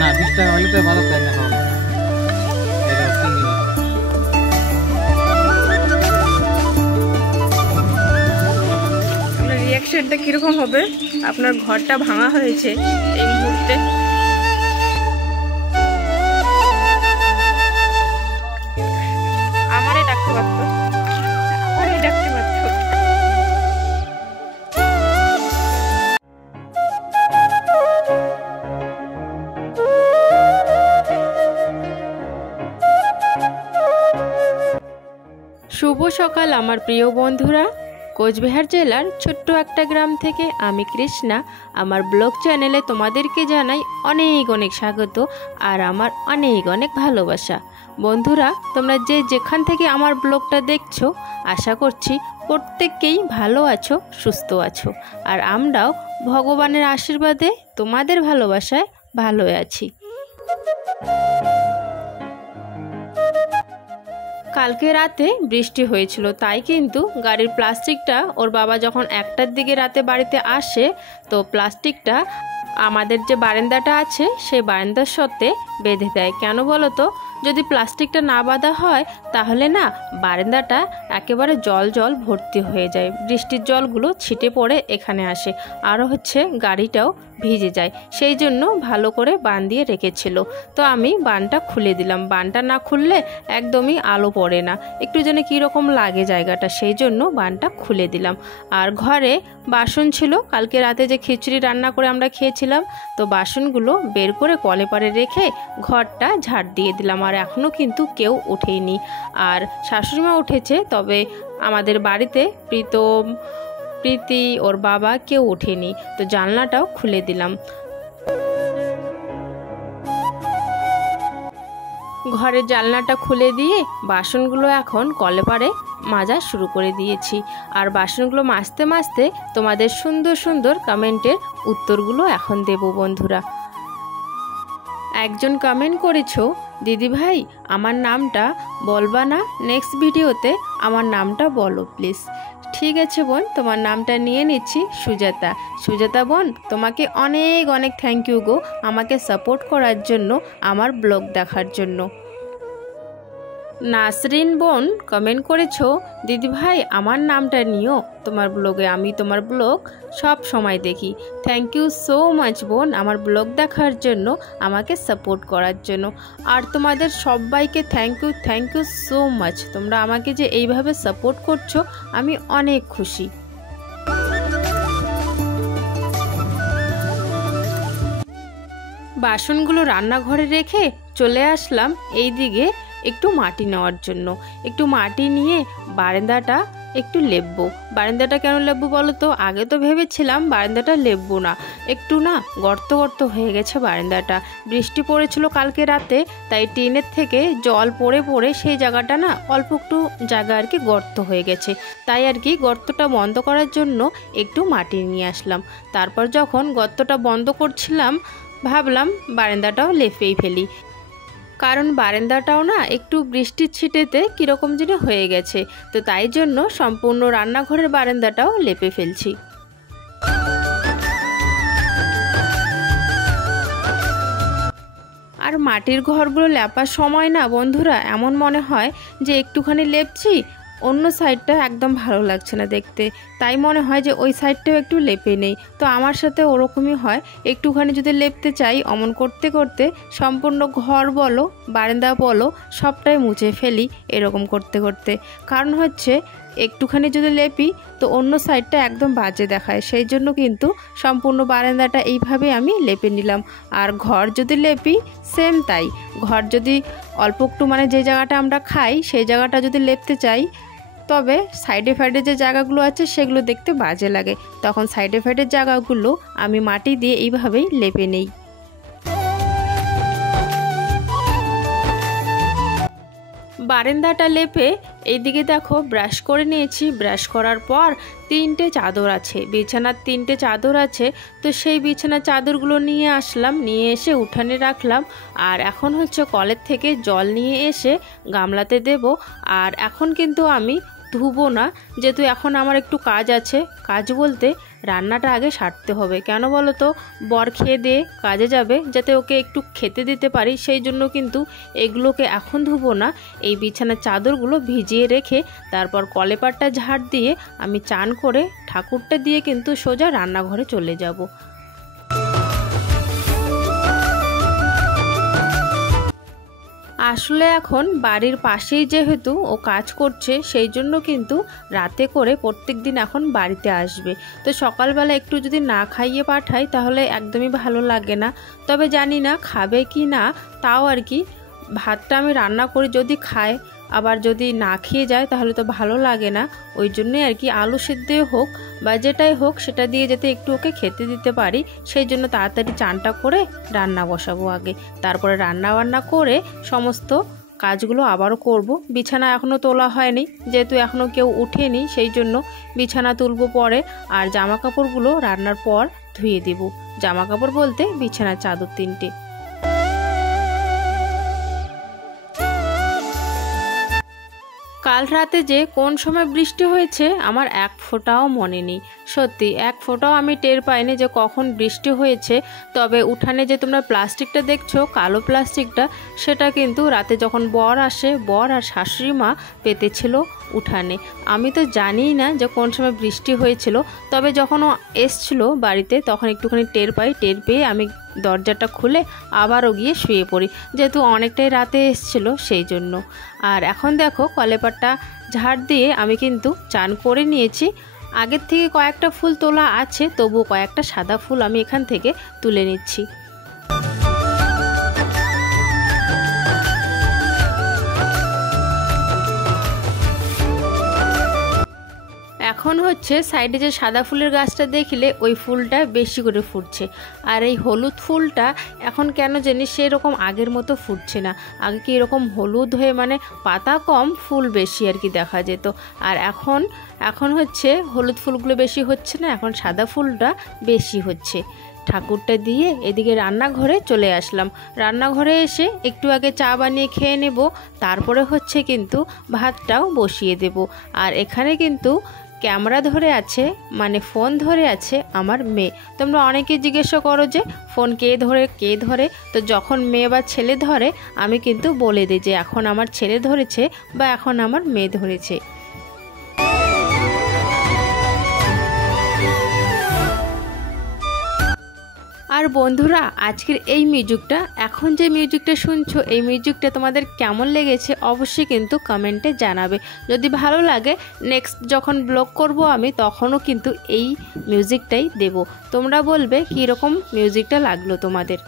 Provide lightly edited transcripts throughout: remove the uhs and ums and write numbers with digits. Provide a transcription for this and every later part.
না 20 টাকা হলে তো ভালো তাই না খাওয়া এটা চিংড়ি মাছ। আপনার রিয়াকশনটা কিরকম হবে? আপনার ঘরটা ভাঙা হয়েছে এই মুহূর্তে। আমারই ডাকতে পারতো, আমারই ডাকতে পারতো। শুভ সকাল আমার প্রিয় বন্ধুরা। কোচবিহার জেলার ছোট্ট একটা গ্রাম থেকে আমি কৃষ্ণা আমার ব্লগ চ্যানেলে তোমাদেরকে জানাই অনেক অনেক স্বাগত আর আমার অনেক অনেক ভালোবাসা। বন্ধুরা, তোমরা যে যেখান থেকে আমার ব্লগটা দেখছো আশা করছি প্রত্যেককেই ভালো আছো, সুস্থ আছো। আর আমরাও ভগবানের আশীর্বাদে তোমাদের ভালোবাসায় ভালো আছি। কালকে রাতে বৃষ্টি হয়েছিল, তাই কিন্তু গাড়ির প্লাস্টিকটা ওর বাবা যখন 1টার দিকে রাতে বাড়িতে আসে তো প্লাস্টিকটা আমাদের যে বারান্দাটা আছে সেই বারান্দার সাথে বেঁধে দেয়। কেন বলো তো? যদি প্লাস্টিকটা না বাঁধা হয় তাহলে না বারান্দাটা একেবারে জল জল ভর্তি হয়ে যায়, বৃষ্টির জলগুলো ছিটে পড়ে এখানে আসে, আরও হচ্ছে গাড়িটাও ভিজে যায়। সেই জন্য ভালো করে বান দিয়ে রেখেছিল। তো আমি বানটা খুলে দিলাম। বানটা না খুললে একদমই আলো পড়ে না, একটু যেন কীরকম লাগে জায়গাটা, সেই জন্য বানটা খুলে দিলাম। আর ঘরে বাসন ছিল, কালকে রাতে যে খিচুড়ি রান্না করে আমরা খেয়েছিলাম, তো বাসনগুলো বের করে কলে পারে রেখে ঘরটা ঝাড় দিয়ে দিলাম। আর এখনও কিন্তু কেউ ওঠেনি। আর শাশুড়িমা উঠেছে, তবে আমাদের বাড়িতে প্রীতি ওর বাবা কেউ ওঠেনি। তো জানলাটাও খুলে দিলাম। ঘরের জানলাটা খুলে দিয়ে বাসনগুলো এখন কলে পারে মাজা শুরু করে দিয়েছি। আর বাসনগুলো মাজতে মাজতে তোমাদের সুন্দর সুন্দর কমেন্টের উত্তরগুলো এখন দেব। বন্ধুরা, একজন কমেন্ট করেছো, দিদি ভাই আমার নামটা বলবা না, নেক্সট ভিডিওতে আমার নামটা বলো প্লিজ। ঠিক আছে বোন, তোমার নামটা নিয়ে নিচ্ছি, সুজাতা। সুজাতা বোন, তোমাকে অনেক অনেক থ্যাংক ইউ গো আমাকে সাপোর্ট করার জন্য, আমার ব্লগ দেখার জন্য। নাসরিন বোন কমেন্ট করেছো, দিদি ভাই আমার নামটা নিও তোমার ব্লগে, আমি তোমার ব্লগ সব সময় দেখি। থ্যাংক ইউ সো মাচ বোন আমার ব্লগ দেখার জন্য, আমাকে সাপোর্ট করার জন্য। আর তোমাদের সবাইকে থ্যাংক ইউ সো মাচ। তোমরা আমাকে যে এইভাবে সাপোর্ট করছো আমি অনেক খুশি। বাসনগুলো রান্নাঘরে রেখে চলে আসলাম এই দিকে একটু মাটি নেওয়ার জন্য। একটু মাটি নিয়ে বারান্দাটা একটু লেপবো। বারান্দাটা কেন লেপবো বলো তো? আগে তো ভেবেছিলাম বারান্দাটা লেপবো না, একটু না গর্ত গর্ত হয়ে গেছে বারান্দাটা। বৃষ্টি পড়েছিল কালকে রাতে, তাই টিনের থেকে জল পড়ে পড়ে সেই জায়গাটা না অল্প একটু জায়গা আর কি গর্ত হয়ে গেছে। তাই আর কি গর্তটা বন্ধ করার জন্য একটু মাটি নিয়ে আসলাম। তারপর যখন গর্তটা বন্ধ করছিলাম ভাবলাম বারান্দাটাও লেপেই ফেলি, কারণ বারান্দাটাও না একটু বৃষ্টির ছিটেতে কীরকম যেন হয়ে গেছে। তো তাই জন্য সম্পূর্ণ রান্নাঘরের বারান্দাটাও লেপে ফেলছি। আর মাটির ঘরগুলো লেপার সময় না বন্ধুরা এমন মনে হয় যে একটুখানি লেপছি, অন্য সাইডটা একদম ভালো লাগছে না দেখতে, তাই মনে হয় যে ওই সাইডটাও একটু লেপে নেই। তো আমার সাথে ওরকমই হয়, একটুখানি যদি লেপতে চাই অমন করতে করতে সম্পূর্ণ ঘর বলো বারান্দা বলো সবটাই মুছে ফেলি এরকম করতে করতে। কারণ হচ্ছে একটুখানি যদি লেপি তো অন্য সাইডটা একদম বাজে দেখায়, সেই জন্য কিন্তু সম্পূর্ণ বারান্দাটা এইভাবে আমি লেপে নিলাম। আর ঘর যদি লেপি সেম তাই, ঘর যদি অল্প একটু মানে যে জায়গাটা আমরা খাই সেই জায়গাটা যদি লেপতে চাই, তবে সাইডে ফাইডে যে জায়গাগুলো আছে সেগুলো দেখতে বাজে লাগে, তখন সাইডে ফাইডের জায়গাগুলো আমি মাটি দিয়ে এইভাবেই লেপে নেই। বারান্দাটা লেপে এইদিকে দেখো ব্রাশ করে নিয়েছি। ব্রাশ করার পর 3টে চাদর আছে, বিছানার 3টে চাদর আছে, তো সেই বিছানার চাদরগুলো নিয়ে আসলাম, নিয়ে এসে উঠানে রাখলাম। আর এখন হচ্ছে কলের থেকে জল নিয়ে এসে গামলাতে দেব। আর এখন কিন্তু আমি ধুবো না, যেহেতু এখন আমার একটু কাজ আছে, কাজ বলতে রান্নাটা আগে সারতে হবে। কেন বলো তো, বর খেয়ে দিয়ে কাজে যাবে, যাতে ওকে একটু খেতে দিতে পারি, সেই জন্য কিন্তু এগুলোকে এখন ধুবো না। এই বিছানার চাদরগুলো ভিজিয়ে রেখে তারপর কলেপাটটা ঝাড় দিয়ে আমি চান করে ঠাকুরটা দিয়ে কিন্তু সোজা রান্নাঘরে চলে যাব। আসলে এখন বাড়ির পাশেই যেহেতু ও কাজ করছে, সেই জন্য কিন্তু রাতে করে প্রত্যেক দিন এখন বাড়িতে আসবে। তো সকালবেলা একটু যদি না খাইয়ে পাঠাই তাহলে একদমই ভালো লাগে না। তবে জানি না খাবে কি না, তাও আর কি ভাতটা আমি রান্না করি, যদি খায়, আবার যদি না খেয়ে যায় তাহলে তো ভালো লাগে না। ওই জন্যই আর কি আলু সেদ্ধই হোক বা যেটাই হোক সেটা দিয়ে যাতে একটু ওকে খেতে দিতে পারি, সেই জন্য তাড়াতাড়ি চানটা করে রান্না বসাবো আগে। তারপরে রান্না বান্না করে সমস্ত কাজগুলো আবারও করব। বিছানা এখনও তোলা হয়নি, যেহেতু এখনও কেউ উঠেনি, সেই জন্য বিছানা তুলবো পরে। আর জামা কাপড়গুলো রান্নার পর ধুয়ে দেব। জামা কাপড় বলতে বিছানার চাদর 3টে। কাল রাতে যে কোন সময় বৃষ্টি হয়েছে আমার এক ফোঁটাও মনে নেই। সত্যি এক ফোঁটাও আমি টের পাইনি যে কখন বৃষ্টি হয়েছে। তবে উঠানে যে তোমরা প্লাস্টিকটা দেখছো, কালো প্লাস্টিকটা, সেটা কিন্তু রাতে যখন বর আসে, বর আর শাশুড়ি মা পেতেছিল উঠানে। আমি তো জানিই না যে কোন সময় বৃষ্টি হয়েছিল। তবে যখন ও এসছিল বাড়িতে তখন একটুখানি টের পাই। টের পেয়ে আমি দরজাটা খুলে আবারও গিয়ে শুয়ে পড়ি, যেহেতু অনেকটাই রাতে এসছিল সেই জন্য। আর এখন দেখো কলেপাটটা ঝাড় দিয়ে আমি কিন্তু চান করে নিয়েছি। আগের থেকে কয়েকটা ফুল তোলা আছে, তবু কয়েকটা সাদা ফুল আমি এখান থেকে তুলে নিচ্ছি। এখন হচ্ছে সাইডে যে সাদা ফুলের গাছটা দেখলে ওই ফুলটা বেশি করে ফুটছে। আর এই হলুদ ফুলটা এখন কেন জানি সেরকম আগের মতো ফুটছে না। আগে কি এরকম হলুদ হয়ে মানে পাতা কম ফুল বেশি আর কি দেখা যেত। আর এখন হচ্ছে হলুদ ফুলগুলো বেশি হচ্ছে না, এখন সাদা ফুলটা বেশি হচ্ছে। ঠাকুরটা দিয়ে এদিকে রান্নাঘরে চলে আসলাম। রান্নাঘরে এসে একটু আগে চা বানিয়ে খেয়ে নেব, তারপরে হচ্ছে কিন্তু ভাতটাও বসিয়ে দেব। আর এখানে কিন্তু ক্যামেরা ধরে আছে, মানে ফোন ধরে আছে আমার মেয়ে। তোমরা অনেকে জিজ্ঞাসা করো যে ফোন কে ধরে। তো যখন মেয়ে বা ছেলে ধরে আমি কিন্তু বলে দিই যে এখন আমার ছেলে ধরেছে বা এখন আমার মেয়ে ধরেছে। আর বন্ধুরা, আজকের এই মিউজিকটা, এখন যে মিউজিকটা শুনছো, এই মিউজিকটা তোমাদের কেমন লেগেছে অবশ্যই কিন্তু কমেন্টে জানাবে। যদি ভালো লাগে নেক্সট যখন ব্লগ করব আমি, তখনও কিন্তু এই মিউজিকটাই দেব। তোমরা বলবে কীরকম মিউজিকটা লাগলো তোমাদের।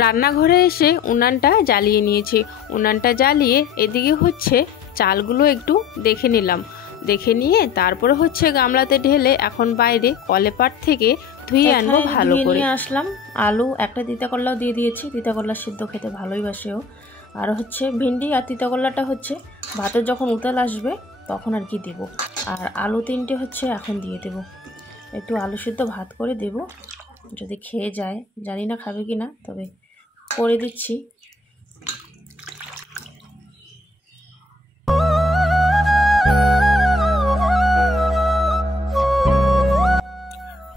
রান্নাঘরে এসে উনানটা জ্বালিয়ে নিয়েছি। উনানটা জ্বালিয়ে এদিকে হচ্ছে চালগুলো একটু দেখে নিয়ে তারপরে হচ্ছে গামলাতে ঢেলে এখন বাইরে কলেপাট থেকে ধুয়ে আনবো ভালো করে। আসলাম আলু, একটা তিতা করলাও দিয়ে দিয়েছি, তিতা করলা সিদ্ধ খেতে ভালোই বাসেও। আর হচ্ছে ভিন্ডি আর তিতা করলাটা হচ্ছে ভাতের যখন উতাল আসবে তখন আর কি দেবো। আর আলু 3টে হচ্ছে এখন দিয়ে দেব। একটু আলু সিদ্ধ ভাত করে দেব, যদি খেয়ে যায়, জানি না খাবে কি না, তবে করে দিচ্ছি।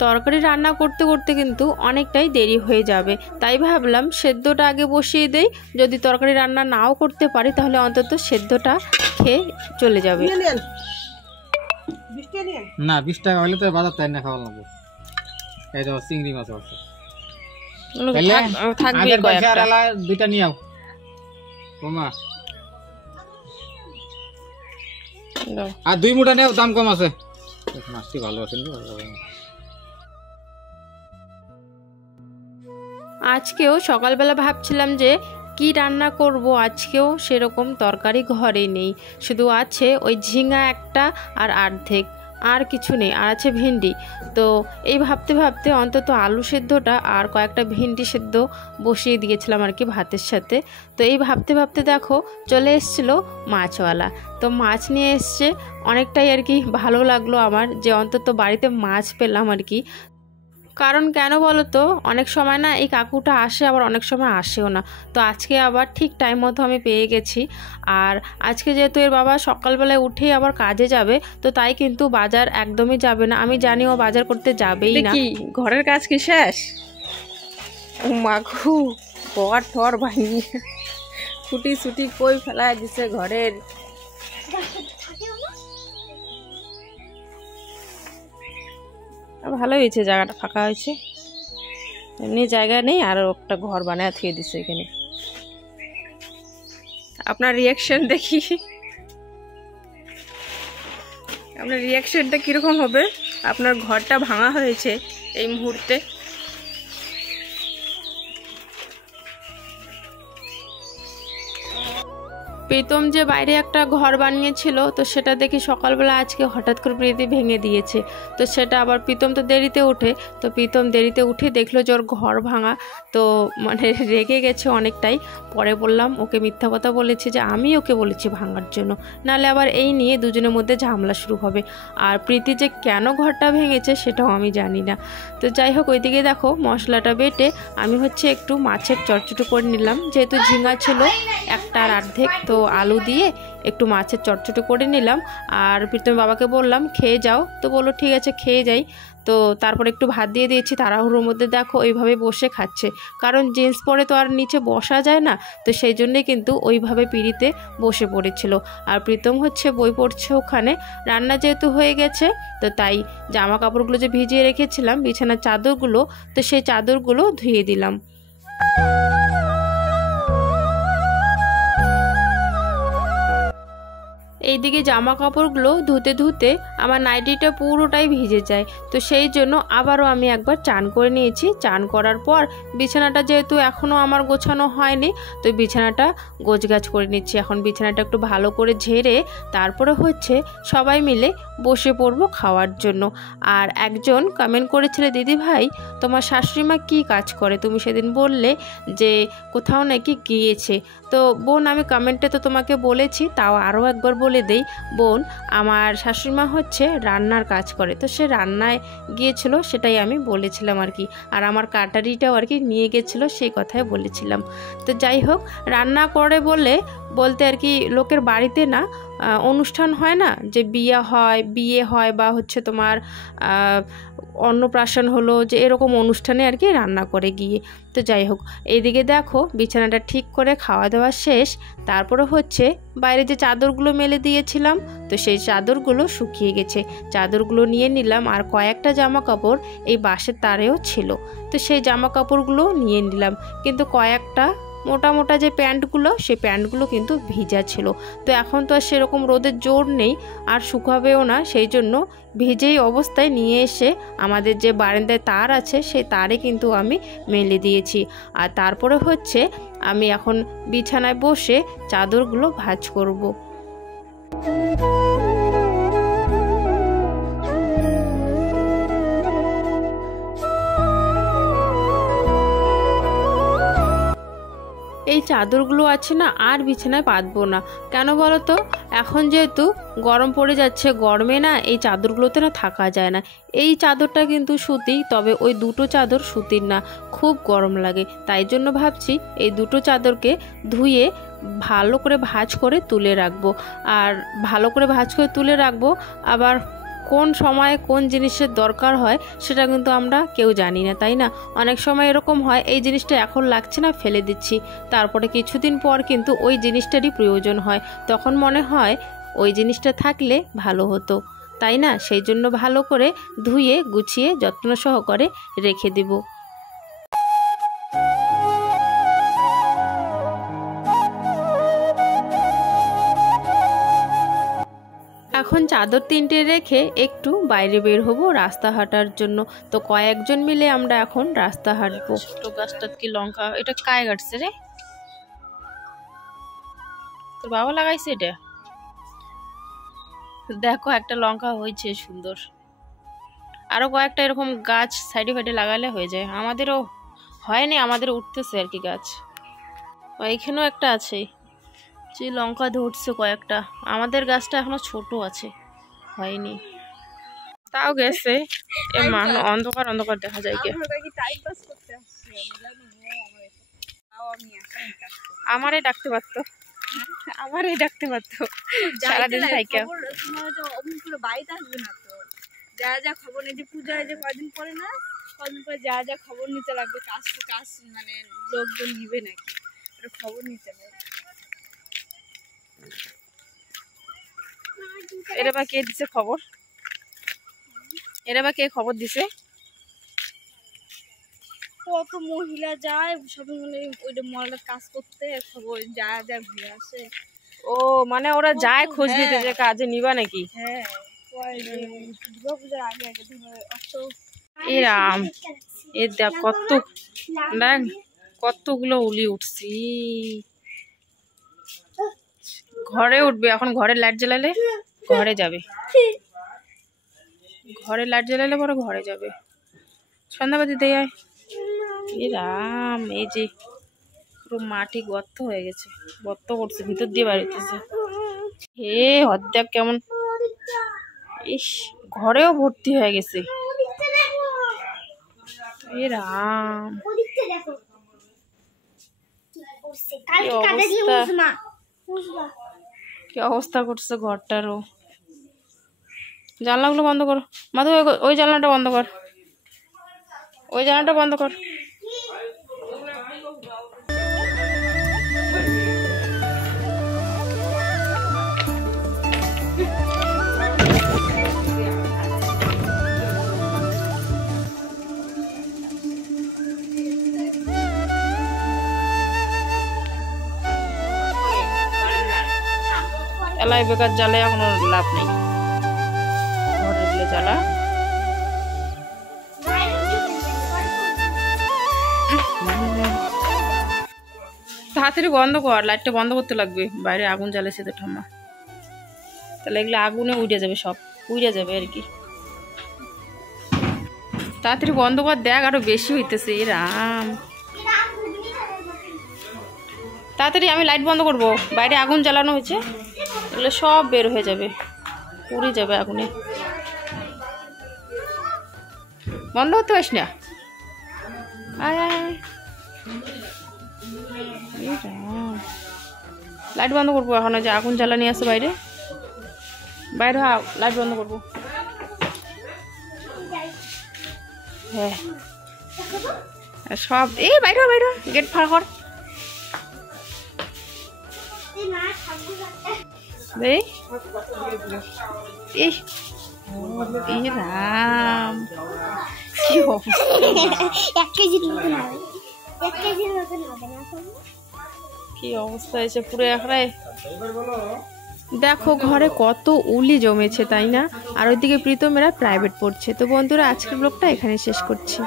তরকারি রান্না করতে করতে কিন্তু অনেকটাই দেরি হয়ে যাবে, তাই ভাবলাম সেদ্ধটা আগে বসিয়ে দেই। যদি তরকারি রান্না নাও করতে পারি তাহলে অন্তত সেদ্ধটা খেয়ে চলে যাবে। না 20 টাকা হলে তো বাজার তাই না খাওয়া লাগবে। এই তো চিংড়ি মাছ আছে, থাকবে কয়েকটা, দুইটা নিয়ে আও ওমা। আর 2 মুঠা নেও, দাম কম আছে। মাছটি ভালো আছে। আজকেও সকালবেলা ভাবছিলাম যে কি রান্না করব, আজকেও সেরকম তরকারি ঘরে নেই, শুধু আছে ওই ঝিঙা একটা আর অর্ধেক, আর কিছু নেই। আর আছে ভিন্ডি। তো এই ভাবতে ভাবতে অন্তত আলু সেদ্ধটা আর কয়েকটা ভিন্ডি সেদ্ধ বসিয়ে দিয়েছিলাম আর কি ভাতের সাথে। তো এই ভাবতে ভাবতে দেখো চলে এসেছিলো মাছওয়ালা। তো মাছ নিয়ে এসছে, অনেকটাই আর কি ভালো লাগলো আমার যে অন্তত বাড়িতে মাছ পেলাম আর কি। কারণ কেন বলো তো, অনেক সময় না এই কাকুটা আসে, আবার অনেক সময় আসেও না। তো আজকে আবার ঠিক টাইম মতো আমি পেয়ে গেছি। আর আজকে যেহেতু এর বাবা সকালবেলায় উঠেই আবার কাজে যাবে, তো তাই কিন্তু বাজার একদমই যাবে না। আমি জানি ও বাজার করতে যাবেই না। কি ঘরের কাজ কি শেষ? ও মাগু, ঘর ঠর ভাঙি ছুটি ছুটি কই ফেলায় দিছে ঘরের। ভালো হয়েছে, জায়গাটা ফাঁকা হয়েছে, এমনি জায়গা নেই, আর একটা ঘর বানায় থুয়ে দিছে এখানে। আপনার রিয়াকশন দেখি, আপনার রিয়াকশনটা কিরকম হবে? আপনার ঘরটা ভাঙা হয়েছে এই মুহূর্তে। প্রীতম যে বাইরে একটা ঘর বানিয়েছিল, তো সেটা দেখি সকালবেলা আজকে হঠাৎ করে প্রীতি ভেঙে দিয়েছে। তো সেটা আবার প্রীতম তো দেরিতে ওঠে, তো প্রীতম দেরিতে উঠে দেখলো যে ওর ঘর ভাঙা। তো মানে রেগে গেছে অনেকটাই। পরে বললাম, ওকে মিথ্যা কথা বলেছি যে আমি ওকে বলেছি ভাঙার জন্য, নাহলে আবার এই নিয়ে দুজনের মধ্যে ঝামেলা শুরু হবে। আর প্রীতি যে কেন ঘরটা ভেঙেছে সেটাও আমি জানি না। তো যাই হোক, ওইদিকে দেখো মশলাটা বেটে আমি হচ্ছে একটু মাছের চটচটি করে নিলাম। যেহেতু ঝিঙা ছিল একটার অর্ধেক, তো আলু দিয়ে একটু মাছের চটচটি করে নিলাম। আর প্রীতম বাবাকে বললাম খেয়ে যাও, তো বললো ঠিক আছে খেয়ে যাই। তো তারপর একটু ভাত দিয়ে দিয়েছি, তাড়াহুড়োর মধ্যে দেখো ওইভাবে বসে খাচ্ছে। কারণ জিন্স পরে তো আর নিচে বসা যায় না, তো সেই জন্যে কিন্তু ওইভাবে পিঁড়িতে বসে পড়েছিল। আর প্রীতম হচ্ছে বই পড়ছে ওখানে। রান্না যেহেতু হয়ে গেছে, তো তাই জামা কাপড়গুলো যে ভিজিয়ে রেখেছিলাম, বিছানার চাদরগুলো, তো সেই চাদরগুলো ধুয়ে দিলাম। এইদিকে জামা কাপড়গুলো ধুতে ধুতে আমার নাইটিটা পুরোটাই ভিজে যায়। তো সেই জন্য আবারও আমি একবার চান করে নিয়েছি। চান করার পর বিছানাটা যেহেতু এখনও আমার গোছানো হয়নি, তো বিছানাটা গোছগাছ করে নিচ্ছি। এখন বিছানাটা একটু ভালো করে ঝেড়ে তারপরে হচ্ছে সবাই মিলে বসে পড়বো খাওয়ার জন্য। আর একজন কমেন্ট করেছিল, দিদি ভাই তোমার শাশুড়িমা কী কাজ করে? তুমি সেদিন বললে যে কোথাও নাকি গিয়েছে। তো বোন, আমি কমেন্টে তো তোমাকে বলেছি, তাও আরও একবার বলে দেই বোন, আমার শাশুড়িমা হচ্ছে রান্নার কাজ করে। তো সে রান্নায় গিয়েছিল, সেটাই আমি বলেছিলাম আর কি। আর আমার কাটারিটাও আর কি নিয়ে গেছিলো, সেই কথাই বলেছিলাম। তো যাই হোক, রান্না করে বলতে আর কি লোকের বাড়িতে না অনুষ্ঠান হয় না, যে বিয়ে হয় বা হচ্ছে তোমার অন্নপ্রাশন হলো, যে এরকম অনুষ্ঠানে আর কি রান্না করে গিয়ে। তো যাই হোক, এইদিকে দেখো বিছানাটা ঠিক করে খাওয়া দাওয়া শেষ। তারপরে হচ্ছে বাইরে যে চাদরগুলো মেলে দিয়েছিলাম, তো সেই চাদরগুলো শুকিয়ে গেছে, চাদরগুলো নিয়ে নিলাম। আর কয়েকটা জামা কাপড় এই বাঁশের তারেও ছিল, তো সেই জামা কাপড়গুলো নিয়ে নিলাম। কিন্তু কয়েকটা মোটা মোটা যে প্যান্টগুলো, সেই প্যান্টগুলো কিন্তু ভিজা ছিল। তো এখন তো আর সেরকম রোদের জোর নেই, আর শুকাবেও না, সেই জন্য ভিজেই অবস্থায় নিয়ে এসে আমাদের যে বারান্দায় তার আছে, সেই তারে কিন্তু আমি মেলে দিয়েছি। আর তারপরে হচ্ছে আমি এখন বিছানায় বসে চাদরগুলো ভাঁজ করব। এই চাদরগুলো আছে না, আর বিছানায় পাতবো না। কেন বলো তো, এখন যেহেতু গরম পড়ে যাচ্ছে, গরমে না এই চাদরগুলোতে না থাকা যায় না। এই চাদরটা কিন্তু সুতি, তবে ওই দুটো চাদর সুতির না, খুব গরম লাগে। তাই জন্য ভাবছি এই দুটো চাদরকে ধুয়ে ভালো করে ভাঁজ করে তুলে রাখবো। আর ভালো করে ভাঁজ করে তুলে রাখবো, আবার কোন সময় কোন জিনিসের দরকার হয় সেটা কিন্তু আমরা কেউ জানি না, তাই না? অনেক সময় এরকম হয়, এই জিনিসটা এখন লাগছে না, ফেলে দিচ্ছি, তারপরে কিছুদিন পর কিন্তু ওই জিনিসটারই প্রয়োজন হয়, তখন মনে হয় ওই জিনিসটা থাকলে ভালো হতো, তাই না? সেই জন্য ভালো করে ধুয়ে গুছিয়ে যত্ন সহকারে রেখে দেব। এখন চাদর তিনটে রেখে একটু বাইরে বের হব রাস্তা হাঁটার জন্য। তো কয়েকজন মিলে আমরা এখন রাস্তা হাঁটবো। ছোট গাছটা কি লঙ্কা, এটা কায় কাটছে রে? তোর বাবা লাগাইছে এটা? দেখো একটা লঙ্কা হয়েছে সুন্দর। আরো কয়েকটা এরকম গাছ সাইডে ফাইডে লাগালে হয়ে যায়। আমাদেরও হয়নি, আমাদের উঠতেছে আর কি গাছ। এইখানেও একটা আছে, যে লঙ্কা ধরছে কয়েকটা। আমাদের গাছটা এখনো ছোট আছে, হয়নি। তাও গেছে এ মান অন্ধকার অন্ধকার দেখা যায় কি আমারে ডাকতে পারতো সারাদিন থাইকা বাড়িতে আসবে না তো যা যা খবর নেই যে পূজা যে কয়দিন পরে না কদিন পরে যা যা খবর নিতে লাগবে কাজ মানে লোকজন নিবে নাকি খবর নিতে লাগবে। এরা বা কে দিছে খবর? এরা বা কে খবর দিছে? কত মহিলা যায় সবাই মিলে ওইটা মহলের কাজ করতে খবর যা যা ঘুরে আসে। ও মানে ওরা যায় খোঁজ নিতে যে কাজে নিবা নাকি? হ্যাঁ দুর্গা পূজার আগে আগে এ রাম এ দেখ কতগুলো উলি উঠছি। ঘরে উঠবে এখন, ঘরে লাইট জ্বালালে ঘরে যাবে, ঘরে লাইট জ্বালালে পরে ঘরে যাবে। সন্ধ্যাবাতি দিয়ে আয়। এ রাম এই যে পুরো মাটি গর্ত হয়ে গেছে, গর্ত করছে ভিতর দিয়ে বাড়িতেছে। হে অর্ধেক কেমন ইস ঘরেও ভর্তি হয়ে গেছে। এ রাম কি অবস্থা করছে ঘরটারও। জানলাগুলো বন্ধ করো মাধু, ওই জানলাটা বন্ধ কর, ওই জানলাটা বন্ধ কর। এলাই বেকার জ্বালে কোনো লাভ নেই, ঘরে দিলে জ্বালা। তাড়াতাড়ি বন্ধ কর, লাইটটা বন্ধ করতে লাগবে, বাইরে আগুন জ্বালেছে তো ঠাম্মা, তাহলে এগুলো আগুনে উড়ে যাবে, সব উড়ে যাবে আর কি। তাড়াতাড়ি বন্ধ কর, দেখ আরো বেশি হইতেছে। রাম তাড়াতাড়ি, আমি লাইট বন্ধ করবো, বাইরে আগুন জ্বালানো হয়েছে, এগুলো সব বের হয়ে যাবে, পুড়ে যাবে আগুনে। বন্ধ করতে পারিস না, আয় আয়। লাইট বন্ধ করবো এখন, যে আগুন জ্বালানি আছে বাইরে, বাইরে লাইট বন্ধ করবো। হ্যাঁ সব এই বাইরে বাইরে গেট ফাঁকা কর। রাম কি কি অবস্থা হয়েছে পুরো একরাই। দেখো ঘরে কত উলি জমেছে তাই না, আর ওইদিকে প্রীতমেরা প্রাইভেট পড়ছে। তো বন্ধুরা আজকের ব্লগটা এখানে শেষ করছি।